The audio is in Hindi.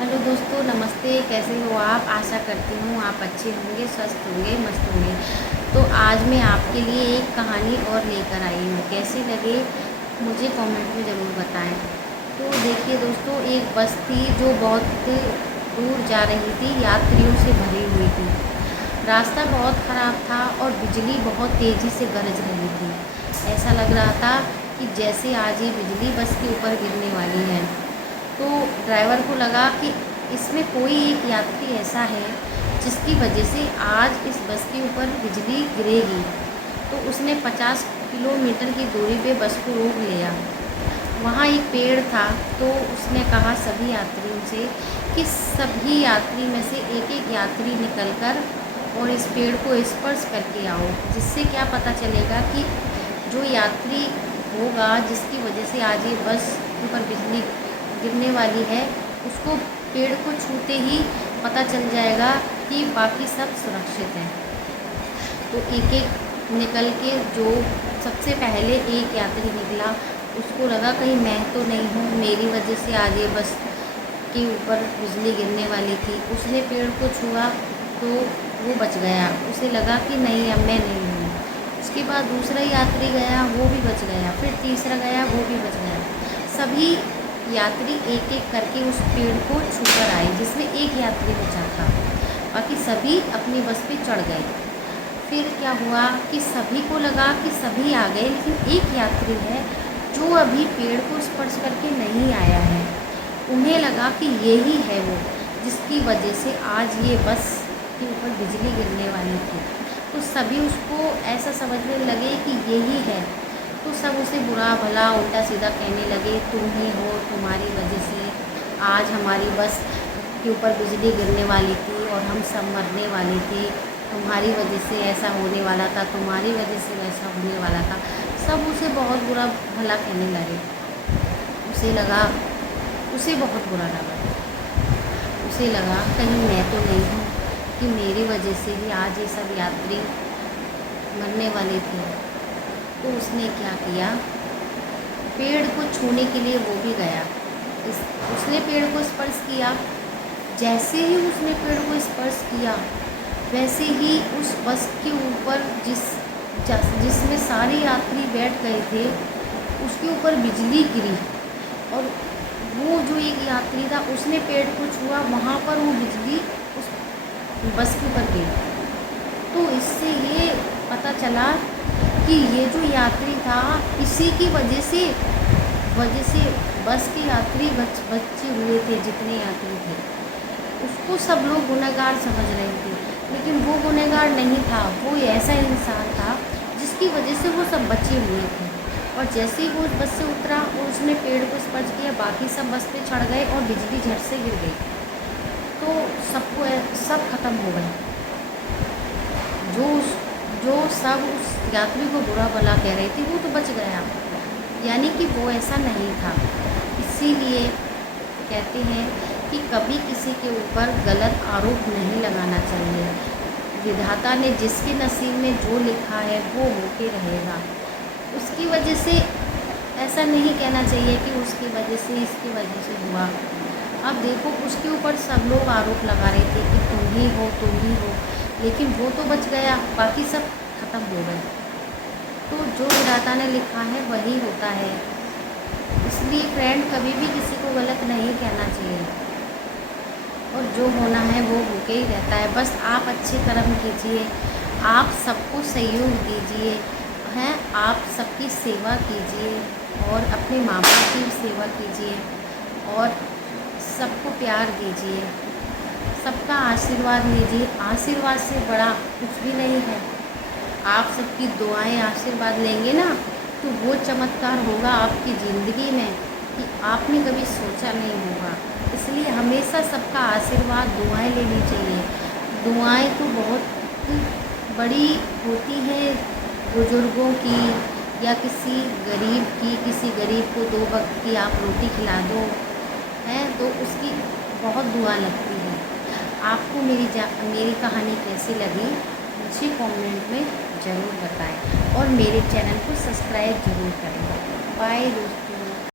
हेलो दोस्तों, नमस्ते। कैसे हो आप? आशा करती हूँ आप अच्छे होंगे, स्वस्थ होंगे, मस्त होंगे। तो आज मैं आपके लिए एक कहानी और लेकर आई हूँ। कैसी लगे मुझे कमेंट में ज़रूर बताएं। तो देखिए दोस्तों, एक बस थी जो बहुत दूर जा रही थी, यात्रियों से भरी हुई थी। रास्ता बहुत ख़राब था और बिजली बहुत तेज़ी से गरज रही थी। ऐसा लग रहा था कि जैसे आज ये बिजली बस के ऊपर गिरने वाली है। तो ड्राइवर को लगा कि इसमें कोई एक यात्री ऐसा है जिसकी वजह से आज इस बस के ऊपर बिजली गिरेगी। तो उसने 50 किलोमीटर की दूरी पे बस को रोक लिया। वहाँ एक पेड़ था, तो उसने कहा सभी यात्रियों से कि सभी यात्री में से एक एक यात्री निकलकर और इस पेड़ को स्पर्श करके आओ, जिससे क्या पता चलेगा कि जो यात्री होगा जिसकी वजह से आज ये बस के ऊपर बिजली गिरने वाली है, उसको पेड़ को छूते ही पता चल जाएगा कि बाकी सब सुरक्षित हैं। तो एक एक निकल के जो सबसे पहले एक यात्री निकला, उसको लगा कहीं मैं तो नहीं हूँ, मेरी वजह से आज ये बस के ऊपर बिजली गिरने वाली थी। उसने पेड़ को छुआ तो वो बच गया। उसे लगा कि नहीं, अब मैं नहीं हूँ। उसके बाद दूसरा यात्री गया, वो भी बच गया। फिर तीसरा गया, वो भी बच गया। सभी यात्री एक एक करके उस पेड़ को छूकर आए जिसमें एक यात्री बचा था। बाकी सभी अपनी बस पे चढ़ गए। फिर क्या हुआ कि सभी को लगा कि सभी आ गए, लेकिन एक यात्री है जो अभी पेड़ को स्पर्श करके नहीं आया है। उन्हें लगा कि यही है वो जिसकी वजह से आज ये बस के ऊपर बिजली गिरने वाली थी। तो सभी उसको ऐसा समझने लगे कि यही है। तो सब उसे बुरा भला उल्टा सीधा कहने लगे, तुम ही हो, तुम्हारी वजह से आज हमारी बस के ऊपर बिजली गिरने वाली थी और हम सब मरने वाले थे। तुम्हारी वजह से ऐसा होने वाला था, तुम्हारी वजह से वैसा होने वाला था। सब उसे बहुत बुरा भला कहने लगे। उसे लगा उसे बहुत बुरा लगा। उसे लगा कहीं मैं तो नहीं हूँ कि मेरी वजह से ही आज ये सब यात्री मरने वाले थे। तो उसने क्या किया, पेड़ को छूने के लिए वो भी गया। उसने पेड़ को स्पर्श किया। जैसे ही उसने पेड़ को स्पर्श किया, वैसे ही उस बस के ऊपर जिसमें सारे यात्री बैठ गए थे, उसके ऊपर बिजली गिरी। और वो जो एक यात्री था, उसने पेड़ को छुआ, वहाँ पर वो बिजली उस बस के ऊपर गिरी। तो इससे ये पता चला कि ये जो यात्री था, इसी की वजह से बस के यात्री बचे हुए थे। जितने यात्री थे उसको सब लोग गुनहगार समझ रहे थे, लेकिन वो गुनहगार नहीं था। वो ऐसा इंसान था जिसकी वजह से वो सब बचे हुए थे। और जैसे ही वो उस बस से उतरा और उसने पेड़ को स्पर्श किया, बाकी सब बस पे चढ़ गए और बिजली झट से गिर गई। तो सब खत्म हो गए। जो जो सब उस यात्री को बुरा भला कह रहे थे, वो तो बच गया। यानी कि वो ऐसा नहीं था। इसीलिए कहते हैं कि कभी किसी के ऊपर गलत आरोप नहीं लगाना चाहिए। विधाता ने जिसके नसीब में जो लिखा है वो होके रहेगा। उसकी वजह से ऐसा नहीं कहना चाहिए कि उसकी वजह से, इसकी वजह से हुआ। अब देखो, उसके ऊपर सब लोग आरोप लगा रहे थे कि तुम ही हो, तुम ही हो, लेकिन वो तो बच गया, बाकी सब खत्म हो गए। तो जो विधाता ने लिखा है वही होता है। इसलिए फ्रेंड, कभी भी किसी को गलत नहीं कहना चाहिए। और जो होना है वो होके ही रहता है। बस आप अच्छे कर्म कीजिए, आप सबको सहयोग दीजिए, हैं, आप सबकी सेवा कीजिए और अपने माँ बाप की सेवा कीजिए और सबको प्यार दीजिए, सबका आशीर्वाद लीजिए। आशीर्वाद से बड़ा कुछ भी नहीं है। आप सबकी दुआएं, आशीर्वाद लेंगे ना, तो वो चमत्कार होगा आपकी ज़िंदगी में कि आपने कभी सोचा नहीं होगा। इसलिए हमेशा सबका आशीर्वाद, दुआएं लेनी चाहिए। दुआएं तो बहुत बड़ी होती हैं बुज़ुर्गों की या किसी गरीब की। किसी गरीब को 2 वक्त की आप रोटी खिला दो, हैं, तो उसकी बहुत दुआ लगती है। आपको मेरी कहानी कैसी लगी मुझे कमेंट में ज़रूर बताएं और मेरे चैनल को सब्सक्राइब ज़रूर करें। बाय दोस्तों।